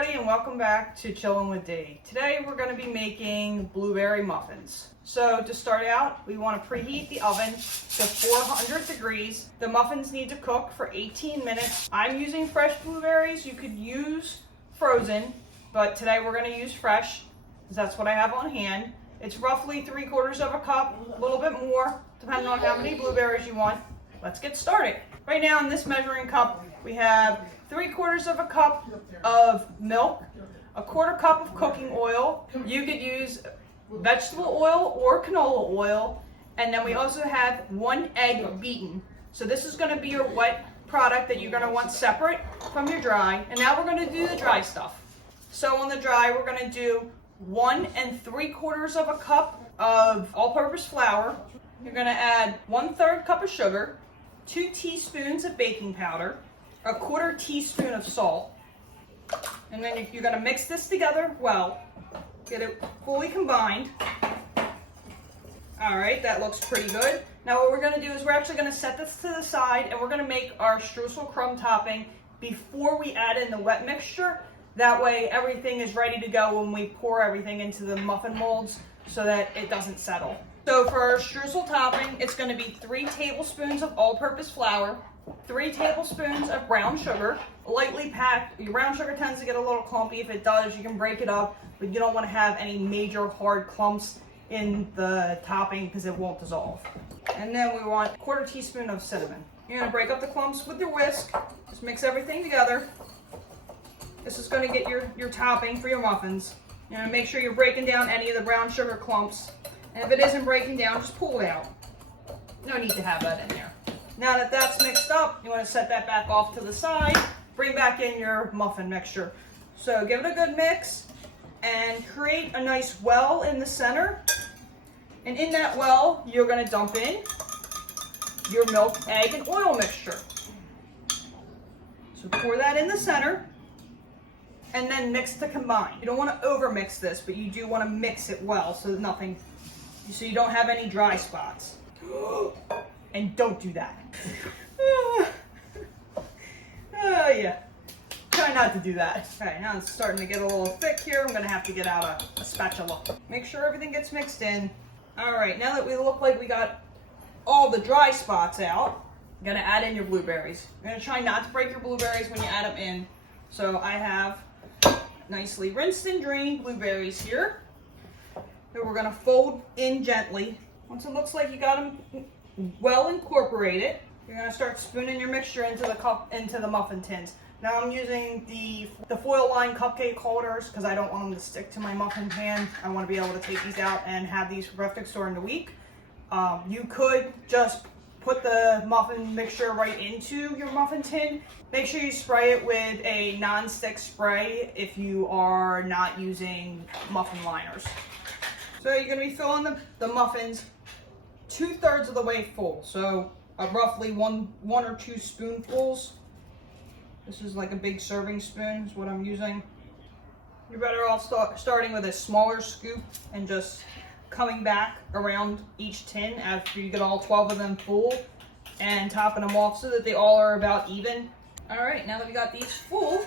everybody, and welcome back to Chillin' with Dee. Today we're going to be making blueberry muffins. So to start out, we want to preheat the oven to 400 degrees. The muffins need to cook for 18 minutes. I'm using fresh blueberries. You could use frozen, but today we're going to use fresh because that's what I have on hand. It's roughly 3/4 of a cup, a little bit more, depending on how many blueberries you want. Let's get started. Right now in this measuring cup, we have 3/4 of a cup of milk, a 1/4 cup of cooking oil. You could use vegetable oil or canola oil. And then we also have 1 egg beaten. So this is going to be your wet product that you're going to want separate from your dry. And now we're going to do the dry stuff. So on the dry, we're going to do 1 3/4 of a cup of all-purpose flour. You're going to add 1/3 cup of sugar, 2 teaspoons of baking powder, a 1/4 teaspoon of salt, and then you're going to mix this together well. Get it fully combined. All right, that looks pretty good. Now what we're going to do is we're actually going to set this to the side, and we're going to make our streusel crumb topping before we add in the wet mixture. That way everything is ready to go when we pour everything into the muffin molds so that it doesn't settle. So for our streusel topping, it's going to be 3 tablespoons of all-purpose flour, 3 tablespoons of brown sugar, lightly packed. Your brown sugar tends to get a little clumpy. If it does, you can break it up, but you don't want to have any major hard clumps in the topping because it won't dissolve. And then we want 1/4 teaspoon of cinnamon. You're going to break up the clumps with your whisk. Just mix everything together. This is going to get your topping for your muffins. You're going to make sure you're breaking down any of the brown sugar clumps. And if it isn't breaking down, just pull it out. No need to have that in there. Now that that's mixed up, you want to set that back off to the side. Bring back in your muffin mixture. So give it a good mix and create a nice well in the center. And in that well, you're going to dump in your milk, egg, and oil mixture. So pour that in the center and then mix to combine. You don't want to over mix this, but you do want to mix it well so you don't have any dry spots. And don't do that. Oh yeah. Try not to do that. Okay, now it's starting to get a little thick here. I'm gonna have to get out a spatula. Make sure everything gets mixed in. All right, now that we look like we got all the dry spots out, you're gonna add in your blueberries. You're gonna try not to break your blueberries when you add them in. So I have nicely rinsed and drained blueberries here that we're gonna fold in gently. Once it looks like you got them well incorporated, you're gonna start spooning your mixture into the muffin tins. Now I'm using the foil lined cupcake holders because I don't want them to stick to my muffin pan. I want to be able to take these out and have these for breakfast during the week. You could just put the muffin mixture right into your muffin tin. Make sure you spray it with a non-stick spray if you are not using muffin liners. So you're going to be filling the muffins 2/3 of the way full. So roughly one or 2 spoonfuls. This is like a big serving spoon is what I'm using. You're better off starting with a smaller scoop and just coming back around each tin after you get all 12 of them full and topping them off so that they all are about even. All right, now that we got these full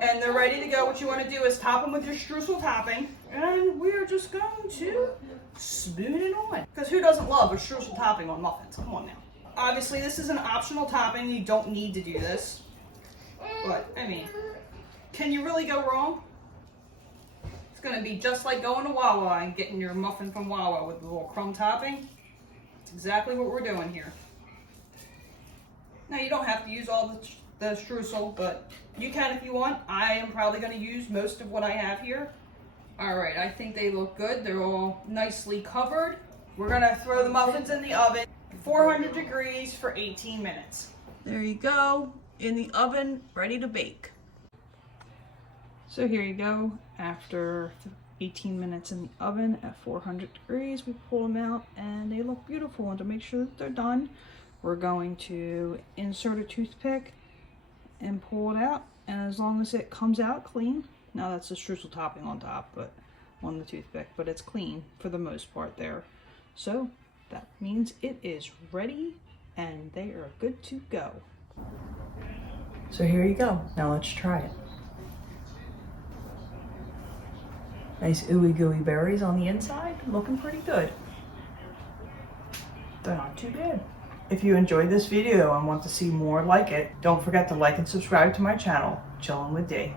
and they're ready to go, what you want to do is top them with your streusel topping, and we're just going to spoon it on. Because who doesn't love a streusel topping on muffins? Come on now. Obviously, this is an optional topping. You don't need to do this. But, I mean, can you really go wrong? It's going to be just like going to Wawa and getting your muffin from Wawa with the little crumb topping. That's exactly what we're doing here. Now, you don't have to use all the streusel, but you can if you want. I am probably going to use most of what I have here. All right, I think they look good. They're all nicely covered. We're going to throw the muffins in the oven, 400 degrees for 18 minutes. There you go. In the oven, ready to bake. So here you go. After 18 minutes in the oven at 400 degrees, we pull them out and they look beautiful. And to make sure that they're done, we're going to insert a toothpick and pull it out. And as long as it comes out clean, now that's the streusel topping on top, but on the toothpick, but it's clean for the most part there. So that means it is ready and they are good to go. So here you go. Now let's try it. Nice ooey gooey berries on the inside, looking pretty good. They're not too bad. If you enjoyed this video and want to see more like it, don't forget to like and subscribe to my channel, Chillin' with Dee.